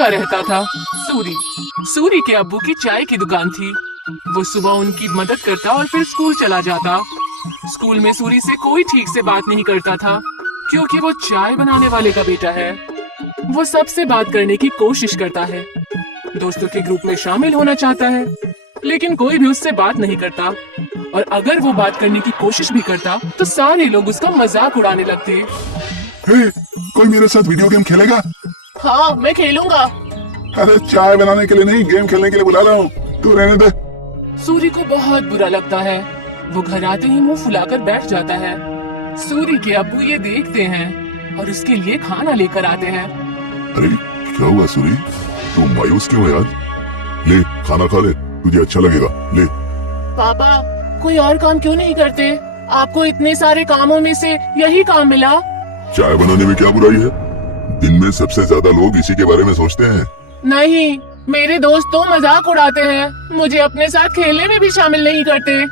का रहता था। सूरी सूरी के अब्बू की चाय की दुकान थी। वो सुबह उनकी मदद करता और फिर स्कूल चला जाता। स्कूल में सूरी से कोई ठीक से बात नहीं करता था, क्योंकि वो चाय बनाने वाले का बेटा है। वो सबसे बात करने की कोशिश करता है, दोस्तों के ग्रुप में शामिल होना चाहता है, लेकिन कोई भी उससे बात नहीं करता। और अगर वो बात करने की कोशिश भी करता तो सारे लोग उसका मजाक उड़ाने लगते। हे, कोई मेरे साथ वीडियो गेम खेलेगा? हाँ, मैं खेलूंगा। अरे चाय बनाने के लिए नहीं, गेम खेलने के लिए बुला रहा हूँ, तू रहने दे। सूरी को बहुत बुरा लगता है। वो घर आते ही मुंह फुलाकर बैठ जाता है। सूरी के अब्बू ये देखते हैं और उसके लिए खाना लेकर आते हैं। अरे क्या हुआ सूरी, तू मायूस क्यों है आज? ले खाना खा ले, तुझे अच्छा लगेगा, ले। पापा, कोई और काम क्यों नहीं करते? आपको इतने सारे कामों में से यही काम मिला। चाय बनाने में क्या बुराई है? दिन में सबसे ज्यादा लोग इसी के बारे में सोचते हैं। नहीं, मेरे दोस्त तो मजाक उड़ाते हैं, मुझे अपने साथ खेलने में भी शामिल नहीं करते।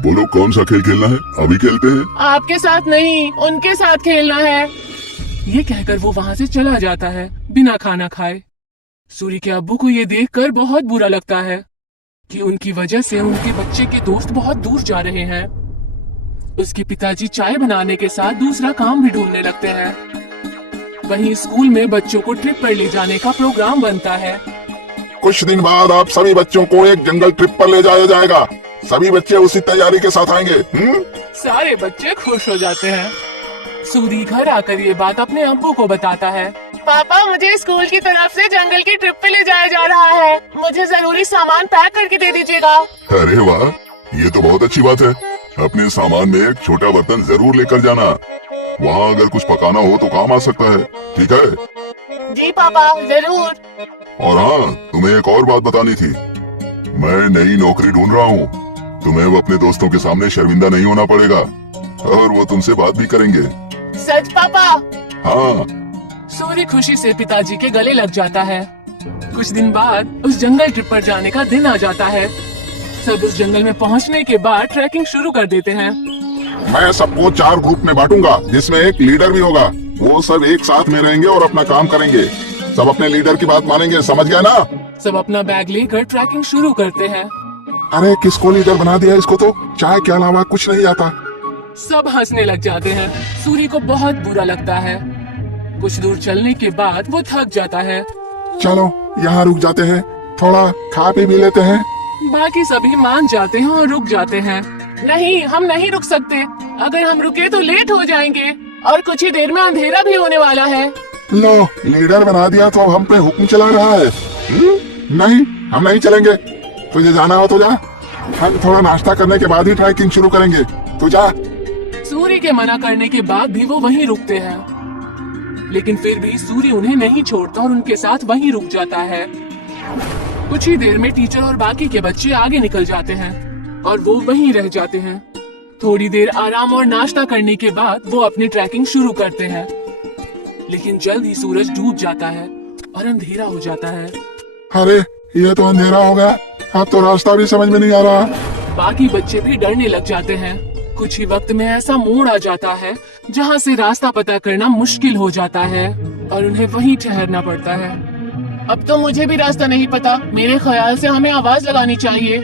बोलो कौन सा खेल खेलना है, अभी खेलते हैं। आपके साथ नहीं, उनके साथ खेलना है। ये कहकर वो वहाँ से चला जाता है बिना खाना खाए। सूरी के अब्बू को ये देखकर बहुत बुरा लगता है कि उनकी वजह से उनके बच्चे के दोस्त बहुत दूर जा रहे हैं। उसके पिताजी चाय बनाने के साथ दूसरा काम भी ढूंढने लगते हैं। वहीं स्कूल में बच्चों को ट्रिप पर ले जाने का प्रोग्राम बनता है। कुछ दिन बाद आप सभी बच्चों को एक जंगल ट्रिप पर ले जाया जाएगा। सभी बच्चे उसी तैयारी के साथ आएंगे। सारे बच्चे खुश हो जाते हैं। सूरी घर आकर ये बात अपने अब्बू को बताता है। पापा, मुझे स्कूल की तरफ से जंगल की ट्रिप पे ले जाया जा रहा है। मुझे जरूरी सामान पैक करके दे दीजिएगा। अरे वाह, ये तो बहुत अच्छी बात है। अपने सामान में एक छोटा बर्तन जरूर लेकर जाना, वहाँ अगर कुछ पकाना हो तो काम आ सकता है, ठीक है? जी पापा, जरूर। और हाँ, तुम्हें एक और बात बतानी थी। मैं नई नौकरी ढूंढ रहा हूँ। तुम्हें वो अपने दोस्तों के सामने शर्मिंदा नहीं होना पड़ेगा और वो तुमसे बात भी करेंगे। सच पापा? हाँ। सूरी खुशी से पिताजी के गले लग जाता है। कुछ दिन बाद उस जंगल ट्रिप पर जाने का दिन आ जाता है। सब उस जंगल में पहुंचने के बाद ट्रैकिंग शुरू कर देते हैं। मैं सबको 4 ग्रुप में बांटूंगा, जिसमें एक लीडर भी होगा। वो सब एक साथ में रहेंगे और अपना काम करेंगे। सब अपने लीडर की बात मानेंगे, समझ गया ना? सब अपना बैग लेकर ट्रैकिंग शुरू करते हैं। अरे किसको लीडर बना दिया? इसको तो चाय के अलावा कुछ नहीं आता। सब हंसने लग जाते हैं। सूरी को बहुत बुरा लगता है। कुछ दूर चलने के बाद वो थक जाता है। चलो यहाँ रुक जाते हैं, थोड़ा खा पी भी लेते हैं। बाकी सभी मान जाते हैं और रुक जाते हैं। नहीं, हम नहीं रुक सकते। अगर हम रुके तो लेट हो जाएंगे और कुछ ही देर में अंधेरा भी होने वाला है। लो, लीडर बना दिया तो हम पे हुक्म चला रहा है। नहीं, हम नहीं चलेंगे। तुझे जाना हो तो जा, हम थोड़ा नाश्ता करने के बाद ही ट्रैकिंग शुरू करेंगे। तू जा। सूरी के मना करने के बाद भी वो वहीं रुकते हैं, लेकिन फिर भी सूरी उन्हें नहीं छोड़ता और उनके साथ वहीं रुक जाता है। कुछ ही देर में टीचर और बाकी के बच्चे आगे निकल जाते हैं और वो वहीं रह जाते हैं। थोड़ी देर आराम और नाश्ता करने के बाद वो अपनी ट्रैकिंग शुरू करते हैं, लेकिन जल्द ही सूरज डूब जाता है और अंधेरा हो जाता है। अरे ये तो अंधेरा हो गया, अब तो रास्ता भी समझ में नहीं आ रहा। बाकी बच्चे भी डरने लग जाते हैं। कुछ ही वक्त में ऐसा मोड़ आ जाता है जहाँ से रास्ता पता करना मुश्किल हो जाता है और उन्हें वहीं ठहरना पड़ता है। अब तो मुझे भी रास्ता नहीं पता। मेरे ख्याल से हमें आवाज लगानी चाहिए।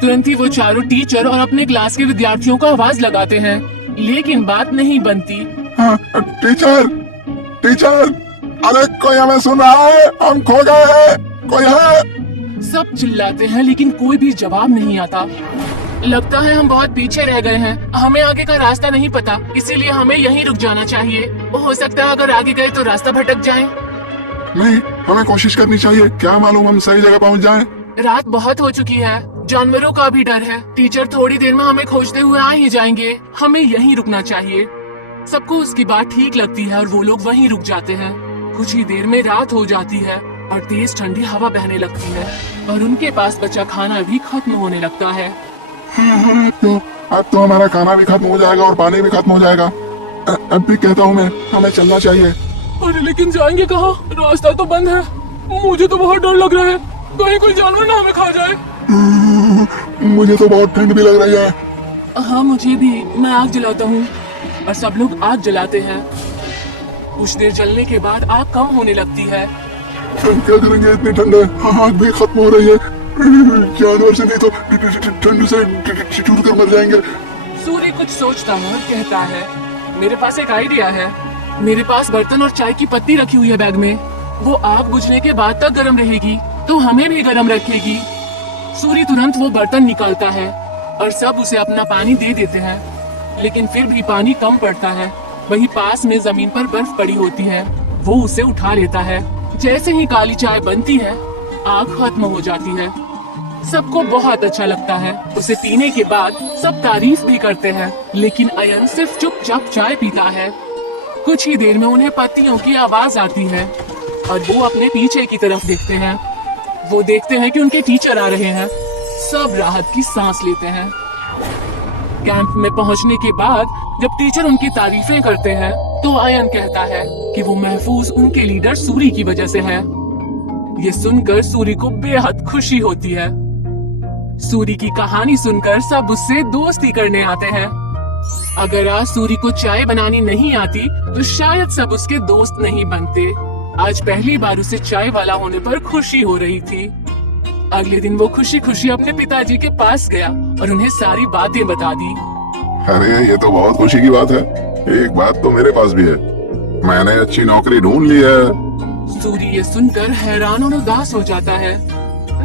तुरंत ही वो चारों टीचर और अपने क्लास के विद्यार्थियों को आवाज लगाते हैं, लेकिन बात नहीं बनती। हाँ, टीचर टीचर, अरे कोई हमें सुन रहा है? हम खो गए हैं, कोई है? सब चिल्लाते हैं लेकिन कोई भी जवाब नहीं आता। लगता है हम बहुत पीछे रह गए हैं। हमें आगे का रास्ता नहीं पता, इसीलिए हमें यहीं रुक जाना चाहिए। हो सकता है अगर आगे गए तो रास्ता भटक जाए। नहीं, हमें कोशिश करनी चाहिए, क्या मालूम हम सही जगह पहुंच जाएं। रात बहुत हो चुकी है, जानवरों का भी डर है। टीचर थोड़ी देर में हमें खोजते हुए आ ही जाएंगे। हमें यहीं रुकना चाहिए। सबको उसकी बात ठीक लगती है और वो लोग वहीं रुक जाते हैं। कुछ ही देर में रात हो जाती है और तेज ठंडी हवा बहने लगती है और उनके पास बचा खाना भी खत्म होने लगता है। अब तो हमारा खाना भी खत्म हो जाएगा और पानी भी खत्म हो जाएगा। अब भी कहता हूँ मैं, हमें चलना चाहिए। अरे लेकिन जाएंगे कहाँ? रास्ता तो बंद है। मुझे तो बहुत डर लग रहा है, कहीं कोई जानवर ना हमें खा जाए। मुझे तो बहुत ठंड भी लग रही है। हाँ मुझे भी। मैं आग जलाता हूँ और सब लोग आग जलाते हैं। कुछ देर जलने के बाद आग कम होने लगती है हम क्या करेंगे, इतनी ठंड है, आग भी खत्म हो रही है, जानवर से नहीं तो ठंड से चूर कर मर जाएंगे। सूर्य कुछ सोचता है और कहता है, मेरे पास एक आइडिया है। मेरे पास बर्तन और चाय की पत्ती रखी हुई है बैग में। वो आग बुझने के बाद तक गर्म रहेगी तो हमें भी गर्म रखेगी। सूर्य तुरंत वो बर्तन निकालता है और सब उसे अपना पानी दे देते हैं, लेकिन फिर भी पानी कम पड़ता है। वहीं पास में जमीन पर बर्फ पड़ी होती है, वो उसे उठा लेता है। जैसे ही काली चाय बनती है, आग खत्म हो जाती है। सबको बहुत अच्छा लगता है। उसे पीने के बाद सब तारीफ भी करते हैं, लेकिन अयन सिर्फ चुपचाप चाय पीता है। कुछ ही देर में उन्हें पत्तियों की आवाज आती है और वो अपने पीछे की तरफ देखते हैं। वो देखते हैं कि उनके टीचर आ रहे हैं। सब राहत की सांस लेते हैं। कैंप में पहुंचने के बाद जब टीचर उनकी तारीफें करते हैं तो अयन कहता है कि वो महफूज उनके लीडर सूरी की वजह से है। ये सुनकर सूरी को बेहद खुशी होती है। सूरी की कहानी सुनकर सब उससे दोस्ती करने आते हैं। अगर आज सूरी को चाय बनानी नहीं आती तो शायद सब उसके दोस्त नहीं बनते। आज पहली बार उसे चाय वाला होने पर खुशी हो रही थी। अगले दिन वो खुशी खुशी अपने पिताजी के पास गया और उन्हें सारी बातें बता दी। अरे ये तो बहुत खुशी की बात है। एक बात तो मेरे पास भी है, मैंने अच्छी नौकरी ढूंढ ली है। सूरी ये सुनकर हैरान और उदास हो जाता है।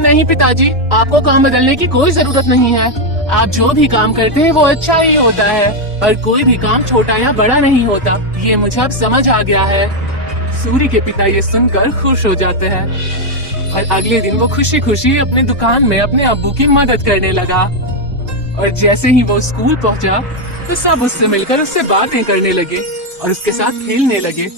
नहीं पिताजी, आपको काम बदलने की कोई जरूरत नहीं है। आप जो भी काम करते हैं वो अच्छा ही होता है, पर कोई भी काम छोटा या बड़ा नहीं होता। ये मुझे अब समझ आ गया है। सूरी के पिता ये सुनकर खुश हो जाते हैं और अगले दिन वो खुशी खुशी अपनी दुकान में अपने अब्बू की मदद करने लगा। और जैसे ही वो स्कूल पहुंचा तो सब उससे मिलकर उससे बातें करने लगे और उसके साथ खेलने लगे।